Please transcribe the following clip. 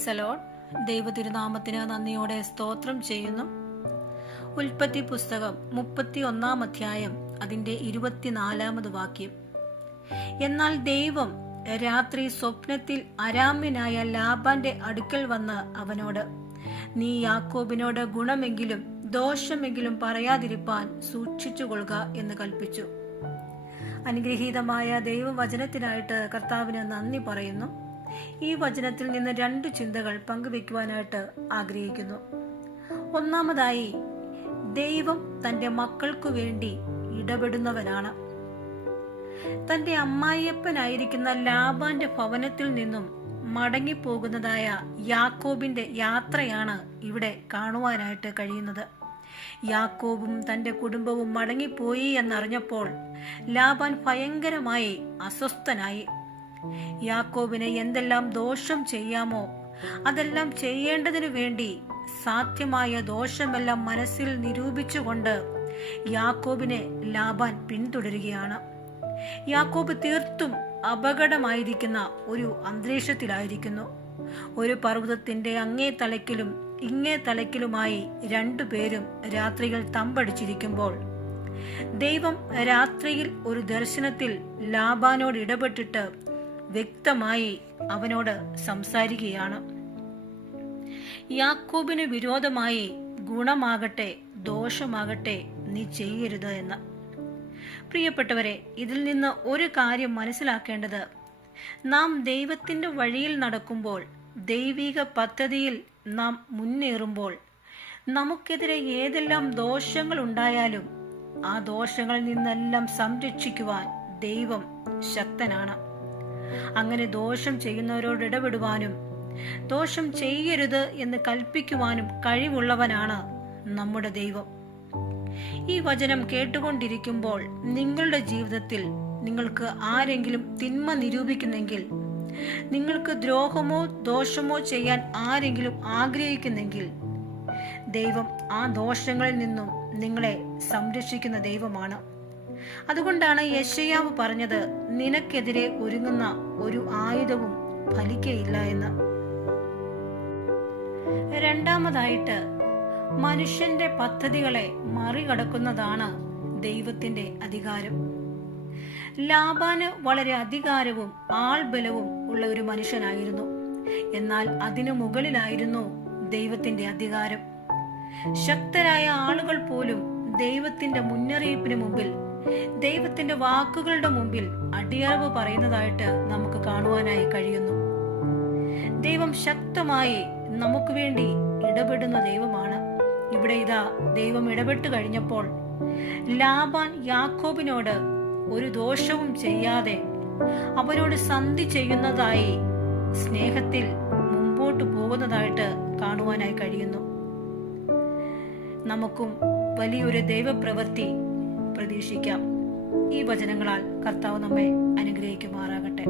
Praise the Lord. ദൈവ തിരുനാമത്തിന് നന്ദിയോടെ സ്തോത്രം ചെയ്യുന്നു. ഉൽപ്പത്തി പുസ്തകം 31 അധ്യായം അതിന്റെ 24 വാക്യം. എന്നാൽ ദൈവം രാത്രി സ്വപ്നത്തിൽ അരാമ്യനായ ലാബാന്റെ അടുക്കൽ വന്ന് അവനോട്, നീ യാക്കോബിനോട് ഗുണമെങ്കിലും ദോഷമെങ്കിലും പറയാതിരിപ്പാൻ സൂക്ഷിച്ചുകൊള്ളുക എന്ന് കൽപ്പിച്ചു. അനുഗ്രഹീതമായ ദൈവവചനത്തിനായിട്ട് കർത്താവിന് നന്ദി പറയുന്നു. ഈ വചനത്തിൽ നിന്ന് 2 ചിന്തകൾ പങ്കുവെക്കുവാനായിട്ട് ആഗ്രഹിക്കുന്നു. ഒന്നാമതായി, ദൈവം തന്റെ മക്കൾക്കു വേണ്ടി ഇടപെടുന്നവനാണ്. തന്റെ അമ്മായിയപ്പനായിരിക്കുന്ന ലാബാന്റെ ഭവനത്തിൽ നിന്നും മടങ്ങിപ്പോകുന്നതായ യാക്കോബിന്റെ യാത്രയാണ് ഇവിടെ കാണുവാനായിട്ട് കഴിയുന്നത്. യാക്കോബും തന്റെ കുടുംബവും മടങ്ങിപ്പോയി എന്നറിഞ്ഞപ്പോൾ ലാബാൻ ഭയങ്കരമായി അസ്വസ്ഥനായി. യാക്കോബിന് എന്തെല്ലാം ദോഷം ചെയ്യാമോ അതെല്ലാം ചെയ്യേണ്ടതിനു വേണ്ടി സാധ്യമായ ദോഷമെല്ലാം മനസ്സിൽ നിരൂപിച്ചുകൊണ്ട് യാക്കോബിനെ ലാബാൻ പിന്തുടരുകയാണ്. യാക്കോബ് തീർത്തും അപകടമായിരിക്കുന്ന ഒരു അന്തരീക്ഷത്തിലായിരിക്കുന്നു. ഒരു പർവ്വതത്തിന്റെ അങ്ങേ തലക്കിലും ഇങ്ങേ തലക്കിലുമായി 2 പേരും രാത്രികൾ തമ്പടിച്ചിരിക്കുമ്പോൾ ദൈവം രാത്രിയിൽ ഒരു ദർശനത്തിൽ ലാബാനോട് ഇടപെട്ടിട്ട് വ്യക്തമായി അവനോട് സംസാരിക്കുകയാണ്. യാക്കോബിന് വിരോധമായി ഗുണമാകട്ടെ ദോഷമാകട്ടെ നീ ചെയ്യരുത് എന്ന്. പ്രിയപ്പെട്ടവരെ, ഇതിൽ നിന്ന് ഒരു കാര്യം മനസ്സിലാക്കേണ്ടത്, നാം ദൈവത്തിന്റെ വഴിയിൽ നടക്കുമ്പോൾ, ദൈവിക പദ്ധതിയിൽ നാം മുന്നേറുമ്പോൾ, നമുക്കെതിരെ ഏതെല്ലാം ദോഷങ്ങൾ ഉണ്ടായാലും ആ ദോഷങ്ങളിൽ നിന്നെല്ലാം സംരക്ഷിക്കുവാൻ ദൈവം ശക്തനാണ്. അങ്ങനെ ദോഷം ചെയ്യുന്നവരോട് ഇടപെടുവാനും ദോഷം ചെയ്യരുത് എന്ന് കൽപ്പിക്കുവാനും കഴിവുള്ളവനാണ് നമ്മുടെ ദൈവം. ഈ വചനം കേട്ടുകൊണ്ടിരിക്കുമ്പോൾ നിങ്ങളുടെ ജീവിതത്തിൽ നിങ്ങൾക്ക് ആരെങ്കിലും തിന്മ നിരൂപിക്കുന്നെങ്കിൽ, നിങ്ങൾക്ക് ദ്രോഹമോ ദോഷമോ ചെയ്യാൻ ആരെങ്കിലും ആഗ്രഹിക്കുന്നെങ്കിൽ, ദൈവം ആ ദോഷങ്ങളിൽ നിന്നും നിങ്ങളെ സംരക്ഷിക്കുന്ന ദൈവമാണ്. അതുകൊണ്ടാണ് യെശയ്യാവ് പറഞ്ഞത്, നിനക്കെതിരെ ഒരുങ്ങുന്ന ഒരു ആയുധവും ഫലിക്കയില്ല എന്ന്. രണ്ടാമതായിട്ട്, മനുഷ്യന്റെ പദ്ധതികളെ മറികടക്കുന്നതാണ് ദൈവത്തിന്റെ അധികാരം. ലാബാന് വളരെ അധികാരവും ആൾബലവും ഉള്ള ഒരു മനുഷ്യനായിരുന്നു. എന്നാൽ അതിനു മുകളിലായിരുന്നു ദൈവത്തിന്റെ അധികാരം. ശക്തരായ ആളുകൾ പോലും ദൈവത്തിന്റെ മുന്നറിയിപ്പിന് മുമ്പിൽ, ദൈവത്തിന്റെ വാക്കുകളുടെ മുമ്പിൽ അടിയറവ് പറയുന്നതായിട്ട് നമുക്ക് കാണുവാനായി കഴിയുന്നു. ദൈവം ശക്തമായി നമുക്ക് വേണ്ടി ഇടപെടുന്ന ദൈവമാണ്. ഇവിടെ ഇതാ ദൈവം ഇടപെട്ട് കഴിഞ്ഞപ്പോൾ ലാബാൻ യാക്കോബിനോട് ഒരു ദോഷവും ചെയ്യാതെ അവനോട് സന്ധി ചെയ്യുന്നതായി, സ്നേഹത്തിൽ മുമ്പോട്ട് പോകുന്നതായിട്ട് കാണുവാനായി കഴിയുന്നു. നമുക്കും വലിയൊരു ദൈവപ്രവൃത്തി പ്രതീക്ഷിക്കാം. ഈ വചനങ്ങളാൽ കർത്താവ് നമ്മെ അനുഗ്രഹിക്കുമാറാകട്ടെ.